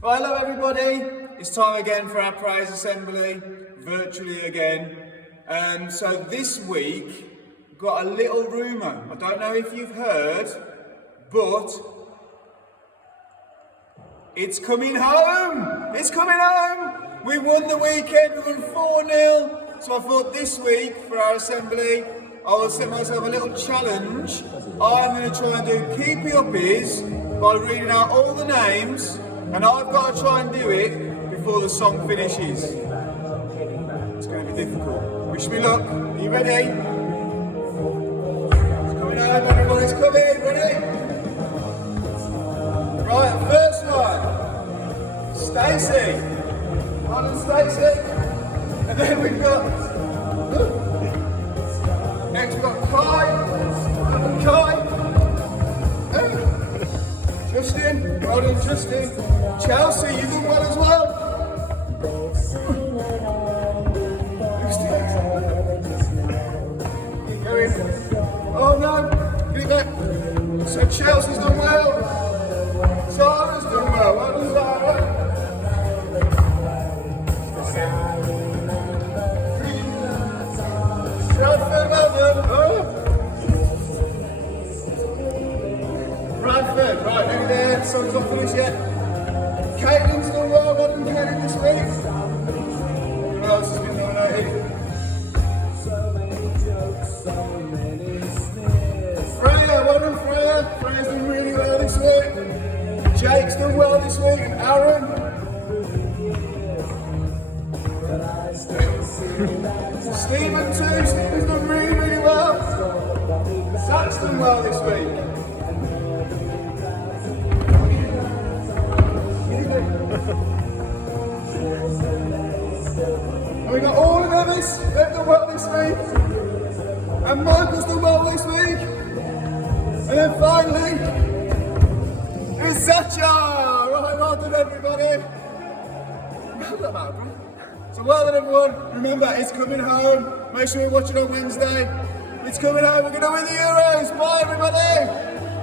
Right, hello everybody. It's time again for our praise assembly, virtually again. So this week, we've got a little rumour. I don't know if you've heard, but it's coming home. It's coming home. We won the weekend. We won 4-0. So I thought this week for our assembly, I will set myself a little challenge. I'm going to try and do keepy uppies by reading out all the names. And I've got to try and do it before the song finishes. It's going to be difficult. Wish me luck. Are you ready? It's coming home, everybody's coming. Ready? Right, first one. Stacey. One and Stacey. And then we've got... Next we've got Kai. Kai. Justin, well done Justin. Chelsea, you did well as well. Keep going. Oh no, get it back. So Chelsea's done well. Zara's done well. Well done Zara. Bradford, well done. Oh. Bradford, right, nearly there, the sun's not finished yet. Caitlin's done well done Caitlin this week. Who else has been nominated? Freya, well done Freya. Freya's done really well this week. Jake's done well this week, and Aaron. Stephen too, Stephen's done really, really well. Zach's done well this week. And we got all of others, they've done well this week. And Michael's done well this week. And then finally, it's Sacha! Right, well done everybody. So well done everyone. Remember, it's coming home. Make sure you watch it on Wednesday. It's coming home, we're going to win the Euros. Bye everybody!